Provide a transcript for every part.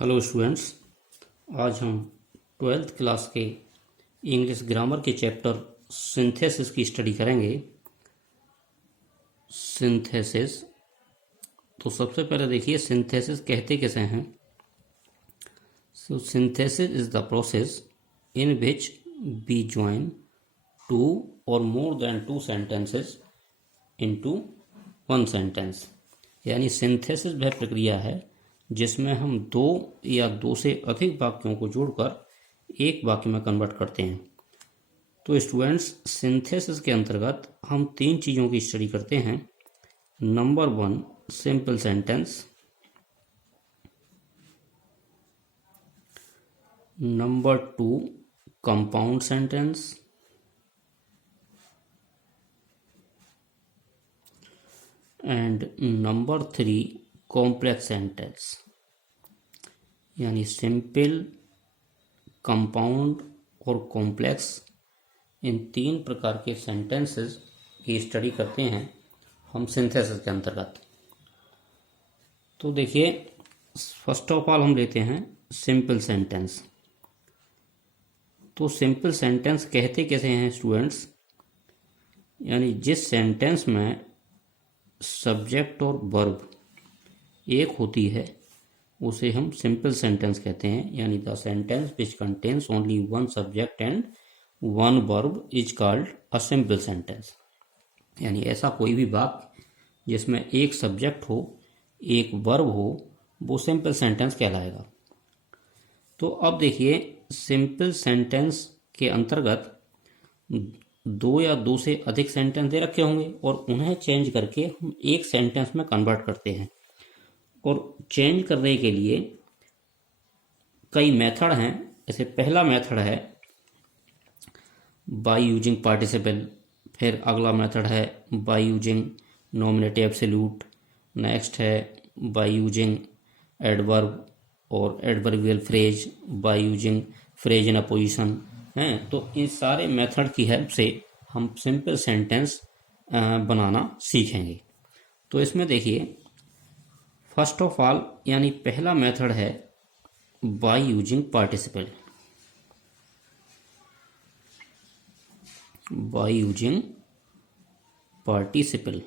Hello students. आज हम twelfth class के इंग्लिश ग्रामर के चैप्टर सिंथेसिस की स्टडी करेंगे। सिंथेसिस, तो सबसे पहले देखिए सिंथेसिस कहते किसे हैं। So synthesis is the process in which we join two or more than two sentences into one sentence. यानी सिंथेसिस वह प्रक्रिया है जिसमें हम दो या दो से अधिक वाक्यों को जोड़कर एक वाक्य में कन्वर्ट करते हैं। तो स्टूडेंट्स, सिंथेसिस के अंतर्गत हम तीन चीज़ों की स्टडी करते हैं। Number 1, simple sentence. Number 2, compound sentence. And number 3, complex sentence. यानी सिंपल, कंपाउंड और कॉम्प्लेक्स, इन तीन प्रकार के सेंटेंसेस की स्टडी करते हैं हम सिंथेसिस के अंतर्गत। तो देखिए, फर्स्ट ऑफ ऑल हम लेते हैं सिंपल सेंटेंस। तो सिंपल सेंटेंस कहते कैसे हैं स्टूडेंट्स? यानी जिस सेंटेंस में सब्जेक्ट और वर्ब एक होती है उसे हम सिंपल सेंटेंस कहते हैं। यानी the sentence which contains only one subject and one verb is called a simple sentence. यानी ऐसा कोई भी वाक्य जिसमें एक सब्जेक्ट हो, एक वर्ब हो, वो सिंपल सेंटेंस कहलाएगा। तो अब देखिए, सिंपल सेंटेंस के अंतर्गत दो या दो से अधिक सेंटेंस दे रखे होंगे और उन्हें चेंज करके हम एक सेंटेंस में कन्वर्ट करते हैं। और चेंज करने के लिए कई मेथड हैं। जैसे पहला मेथड है बाय यूजिंग पार्टिसिपल, फिर अगला मेथड है by using nominative absolute, next है बाय यूजिंग एडवर्ब और adverbial phrase, by using phrase in opposition हैं। तो इन सारे मेथड की हेल्प से हम सिंपल सेंटेंस बनाना सीखेंगे। तो इसमें देखिए, फर्स्ट ऑफ ऑल यानी पहला मेथड है by using participle. By using participle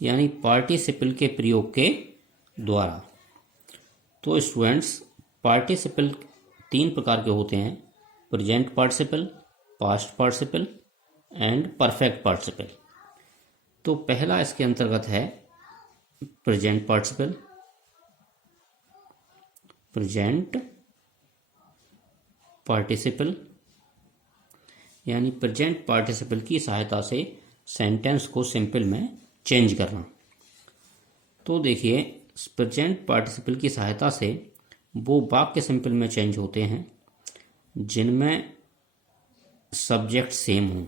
यानी पार्टिसिपल के प्रयोग के द्वारा। तो स्टूडेंट्स, पार्टिसिपल तीन प्रकार के होते हैं: present participle, past participle and perfect participle. तो पहला इसके अंतर्गत है प्रेजेंट पार्टिसिपल। प्रेजेंट पार्टिसिपल यानी प्रेजेंट पार्टिसिपल की सहायता से सेंटेंस को सिंपल में चेंज करना। तो देखिए, प्रेजेंट पार्टिसिपल की सहायता से वो वाक्य सिंपल में चेंज होते हैं जिनमें सब्जेक्ट सेम हो।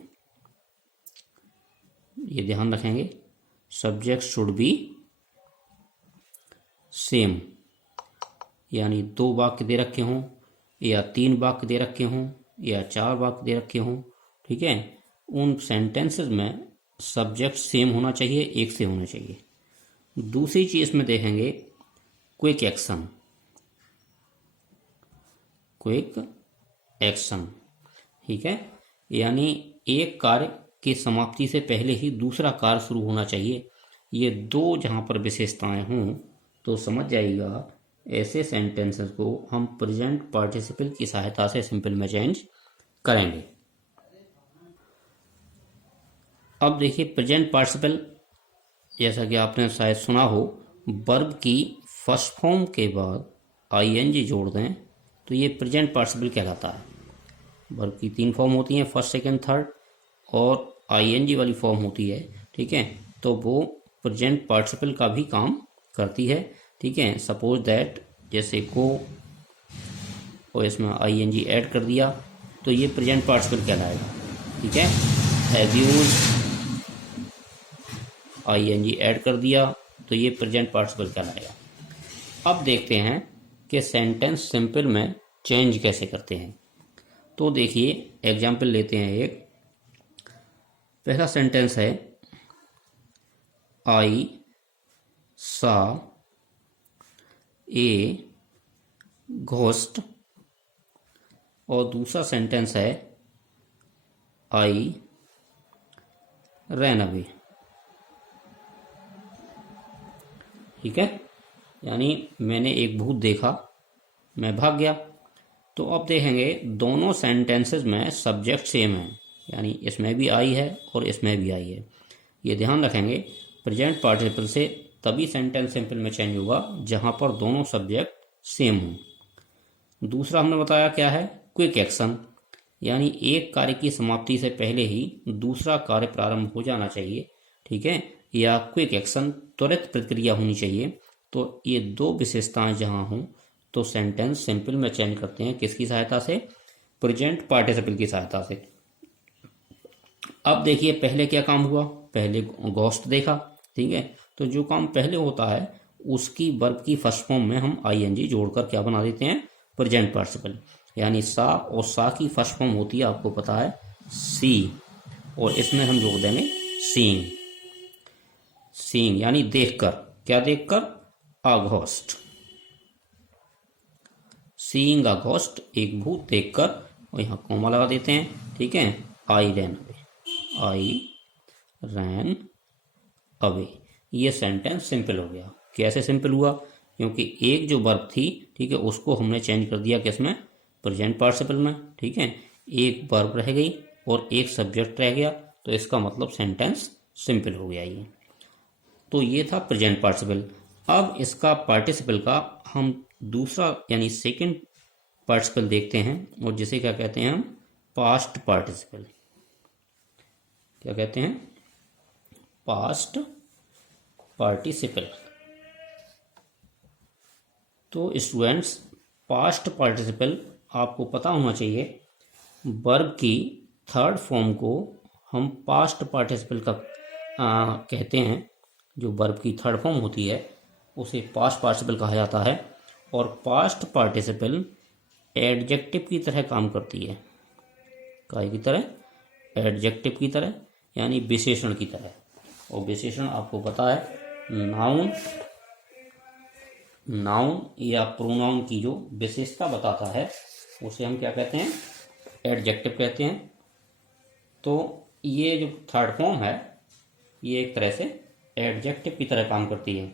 ये ध्यान रखेंगे, सब्जेक्ट शुड बी सेम। यानी दो वाक्य दे रखे हों या तीन वाक्य दे रखे हों या चार वाक्य दे रखे हों, ठीक है, उन सेंटेंसेस में सब्जेक्ट सेम होना चाहिए, एक से होना चाहिए। दूसरी चीज में देखेंगे क्विक एक्शन। क्विक एक्शन, ठीक है, यानी एक कार्य की समाप्ति से पहले ही दूसरा कार्य शुरू होना चाहिए। ये दो जहां पर विशेषताएं हों तो समझ जाइएगा ऐसे सेंटेंसेस को हम प्रेजेंट पार्टिसिपल की सहायता से सिंपल में चेंज करेंगे। अब देखिए, प्रेजेंट पार्टिसिपल जैसा कि आपने शायद सुना हो, वर्ब की फर्स्ट फॉर्म के बाद आईएनजी जोड़ दें तो ये प्रेजेंट पार्टिसिपल कहलाता है। वर्ब की तीन फॉर्म होती हैं, फर्स्ट, सेकंड, थर्ड, और आईएनजी वाली फॉर्म होती है, ठीक है, तो वो प्रेजेंट पार्टिसिपल का भी काम करती है, ठीक है। सपोज दैट, जैसे को और इसमें आईएनजी ऐड कर दिया तो ये प्रेजेंट पार्टिसिपल कहलाएगा, ठीक है। हैव यूज्ड, आईएनजी ऐड कर दिया तो ये प्रेजेंट पार्टिसिपल कहलाएगा। अब देखते हैं कि सेंटेंस सिंपल में चेंज कैसे करते हैं। तो देखिए, एग्जाम्पल लेते हैं एक। पहला सेंटेंस है आई सा ए घोस्ट, और दूसरा सेंटेंस है आई रैन अवे। ठीक है, यानी मैंने एक भूत देखा, मैं भाग गया। तो अब देखेंगे दोनों सेंटेंसेस में सब्जेक्ट सेम है, यानी इसमें भी आई है और इसमें भी आई है। ये ध्यान रखेंगे, प्रेजेंट पार्टिसिपल से तभी सेंटेंस सिंपल में चेंज होगा जहां पर दोनों सब्जेक्ट सेम हों। दूसरा हमने बताया क्या है, क्विक एक्शन, यानी एक कार्य की समाप्ति से पहले ही दूसरा कार्य प्रारंभ हो जाना चाहिए। ठीक है, या क्विक एक्शन, त्वरित प्रतिक्रिया होनी चाहिए। तो ये दो विशेषताएं जहां हों तो सेंटेंस सिंपल में चेंज करते हैं, किसकी सहायता से, प्रेजेंट पार्टिसिपल की सहायता से। अब देखिए पहले क्या काम हुआ, पहले घोस्ट देखा। ठीक है, तो जो काम पहले होता है उसकी वर्ब की फर्स्ट फॉर्म में हम आईएनजी जोड़कर क्या बना देते हैं, प्रेजेंट पार्टिसिपल। यानी सा, और सा की फर्स्ट फॉर्म होती है आपको पता है सी, और इसमें हम जोड़ देंगे सीइंग। सीइंग यानी देखकर, क्या देखकर, a ghost. Seeing a ghost, एक भूत देखकर, और यहाँ कॉमा लगा देते हैं। ठीक है, आई रैन अवे, आई रैन अवे। ये सेंटेंस सिंपल हो गया। कैसे सिंपल हुआ, क्योंकि एक जो वर्ब थी, ठीक है, उसको हमने चेंज कर दिया किसमें, प्रेजेंट पार्टिसिपल में। ठीक है, एक वर्ब रह गई और एक सब्जेक्ट रह गया, तो इसका मतलब सेंटेंस सिंपल हो गया ये। तो ये था प्रेजेंट पार्टिसिपल। अब इसका पार्टिसिपल का हम दूसरा यानी सेकंड पार्टिसिपल देखते हैं, और जिसे क्या कहते हैं हम, पास्ट पार्टिसिपल। क्या कहते हैं, पास्ट पार्टिसिपल। तो स्टूडेंट्स, पास्ट पार्टिसिपल आपको पता होना चाहिए, वर्ब की थर्ड फॉर्म को हम पास्ट पार्टिसिपल का कहते हैं। जो वर्ब की थर्ड फॉर्म होती है उसे पास्ट पार्टिसिपल कहा जाता है, और पास्ट पार्टिसिपल एडजेक्टिव की तरह काम करती है। काय की तरह, एडजेक्टिव की तरह, यानी विशेषण की तरह। और विशेषण आपको पता है नाउन, नाउन या प्रोनाउन की जो विशेषता बताता है उसे हम क्या कहते हैं, एडजेक्टिव कहते हैं। तो ये जो थर्ड फॉर्म है ये एक तरह से एडजेक्टिव की तरह काम करती है।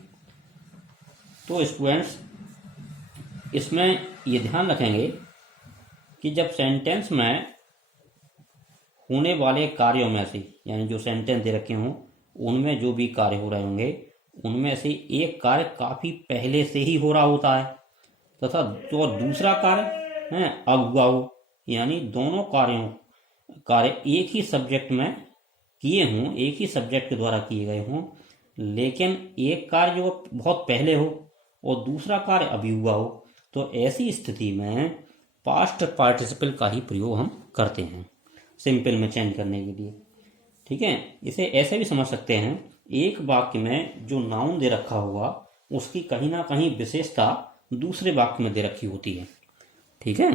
तो स्टूडेंट्स, इसमें ये ध्यान रखेंगे कि जब सेंटेंस में होने वाले कार्यों में से, यानी जो सेंटेंस दे रखे हों उनमें जो भी कार्य हो रहे होंगे उनमें से एक कार्य काफी पहले से ही हो रहा होता है, तथा जो दूसरा कार्य है अब हुआ हो, यानी दोनों कार्य एक ही सब्जेक्ट में किए हों, एक ही सब्जेक्ट के द्वारा किए गए हों, लेकिन एक कार्य जो बहुत पहले हो और दूसरा कार्य अभी हुआ हो, तो ऐसी स्थिति में पास्ट पार्टिसिपल का ही प्रयोग हम करते हैं सिंपल में चेंज करने के लिए। ठीक है, इसे ऐसे भी समझ सकते हैं, एक वाक्य में जो नाउन दे रखा होगा उसकी कहीं ना कहीं विशेषता दूसरे वाक्य में दे रखी होती है। ठीक है,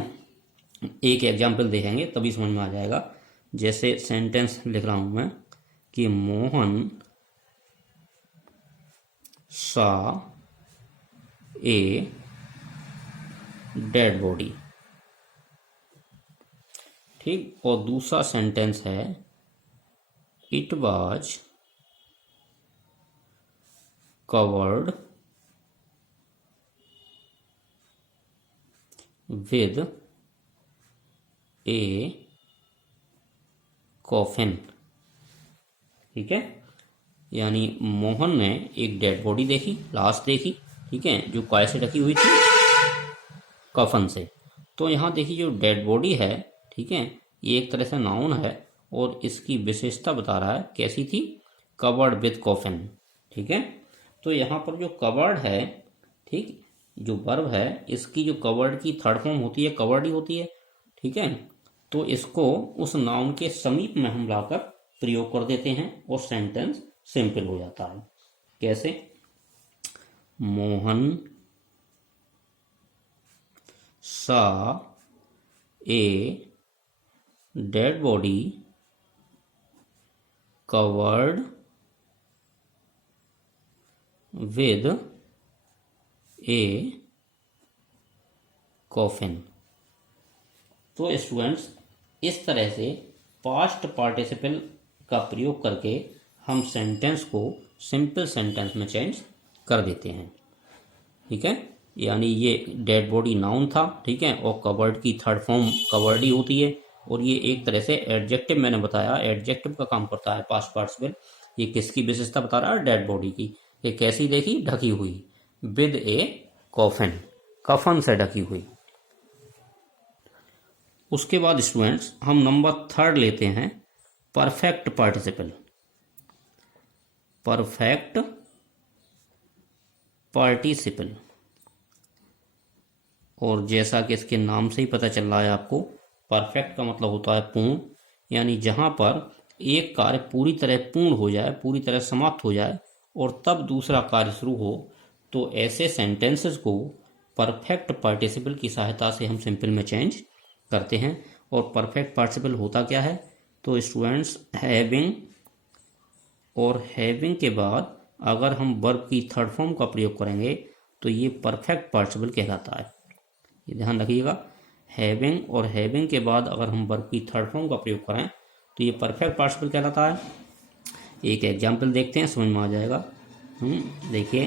एक एग्जाम्पल देखेंगे तभी समझ में आ जाएगा। जैसे सेंटेंस लिख रहा हूं मैं कि मोहन सा ए डेड बॉडी। ठीक, और दूसरा सेंटेंस है it was covered with A coffin. ठीक है, यानी मोहन ने एक डेड बॉडी देखी, लाश देखी, ठीक है, जो काय से ढकी हुई थी, कफन से। तो यहाँ देखिए जो डेड बॉडी है, ठीक है, ये एक तरह से नाउन है और इसकी विशेषता बता रहा है कैसी थी, कवर्ड विद कॉफिन। ठीक है, तो यहाँ पर जो कवर्ड है, ठीक, जो वर्ब है इसकी जो कवर्ड की थर्ड फॉर्म होती है कवर्ड ही होती है। ठीक है, तो इसको उस नाउन के समीप में हम लाकर प्रयोग कर देते हैं और सेंटेंस सिंपल हो जाता है। कैसे, मोहन सा a dead body covered with A coffin. तो स्टूडेंट्स, इस तरह से पास्ट पार्टिसिपल का प्रयोग करके हम सेंटेंस को सिंपल सेंटेंस में चेंज कर देते हैं। ठीक है, यानी ये डेड बॉडी नाउन था, ठीक है, और कवर्ड की थर्ड फॉर्म कवर्ड ही होती है, और ये एक तरह से एडजेक्टिव मैंने बताया, एडजेक्टिव का काम करता है पास्ट पार्टिसिपल। ये किसकी विशेषता बता रहा है? डेड बॉडी की। ये कैसी देखी? ढकी हुई, विद ए कॉफिन, कफन से ढकी हुई। उसके बाद स्टूडेंट्स हम नंबर 3 लेते हैं, परफेक्ट पार्टिसिपल। परफेक्ट पार्टिसिपल, और जैसा कि इसके नाम से ही पता चल रहा है आपको, परफेक्ट का मतलब होता है पूर्ण, यानी जहां पर एक कार्य पूरी तरह पूर्ण हो जाए, पूरी तरह समाप्त हो जाए और तब दूसरा कार्य शुरू हो, तो ऐसे सेंटेंसेस को परफेक्ट पार्टिसिपल की सहायता से हम सिंपल में चेंज करते हैं। और परफेक्ट पार्टिसिपल होता क्या है? तो स्टूडेंट्स, हैविंग, और हैविंग के बाद अगर हम वर्ब की थर्ड फॉर्म का प्रयोग करेंगे तो ये परफेक्ट पार्टिसिपल कहलाता है। ये ध्यान रखिएगा, हैविंग और हैविंग के बाद अगर हम वर्ब की थर्ड फॉर्म का प्रयोग करें तो ये परफेक्ट पार्टिसिपल कहलाता है। एक एग्जाम्पल देखते हैं, समझ में आ जाएगा। देखिए,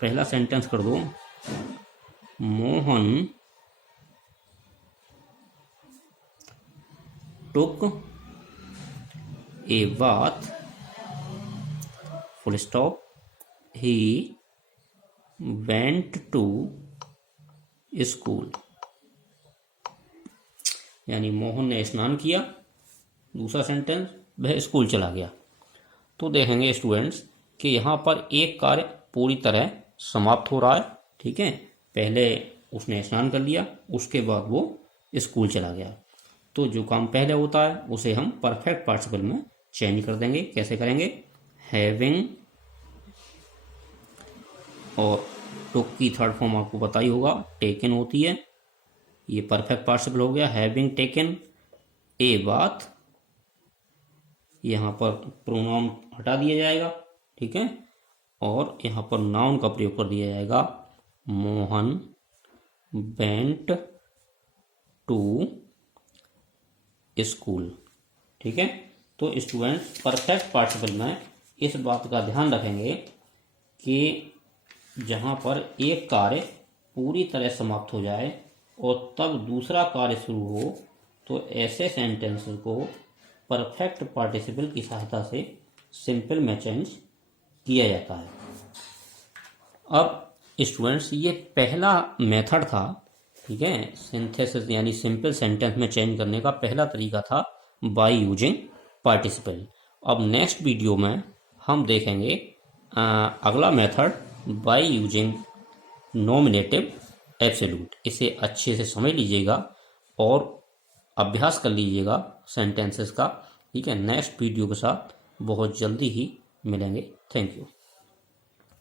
पहला सेंटेंस कर दो, Mohan took a bath, full stop, he went to school. यानी मोहन ने स्नान किया, दूसरा सेंटेंस, वह स्कूल चला गया। तो देखेंगे स्टूडेंट्स कि यहाँ पर एक कार्य पूरी तरह समाप्त हो रहा है, ठीक है, पहले उसने स्नान कर लिया, उसके बाद वो स्कूल चला गया। तो जो काम पहले होता है उसे हम परफेक्ट पार्टिसिपल में चेंज कर देंगे। कैसे करेंगे? हैविंग, और टुक की थर्ड फॉर्म आपको पता ही होगा, टेकन होती है, ये परफेक्ट पार्टिसिपल हो गया, हैविंग टेकन ए बाथ। यहाँ पर प्रोनाउन हटा दिया जाएगा, ठीक है, और यहाँ पर नाउन का प्रयोग कर दिया जाएगा, मोहन वेंट टू स्कूल। ठीक है, तो स्टूडेंट्स, परफेक्ट पार्टिसिपल में इस बात का ध्यान रखेंगे कि जहाँ पर एक कार्य पूरी तरह समाप्त हो जाए और तब दूसरा कार्य शुरू हो, तो ऐसे सेंटेंसेस को परफेक्ट पार्टिसिपल की सहायता से सिंपल में चेंज किया जाता है। अब स्टूडेंट्स, ये पहला मेथड था, ठीक है, सिंथेसिस यानी सिंपल सेंटेंस में चेंज करने का पहला तरीका था बाय यूजिंग पार्टिसिपल। अब नेक्स्ट वीडियो में हम देखेंगे अगला method by using nominative absolute. इसे अच्छे से समझ लीजिएगा और अभ्यास कर लीजिएगा सेंटेंसेस का, ठीक है। नेक्स्ट वीडियो के साथ बहुत जल्दी ही मिलेंगे। Thank you.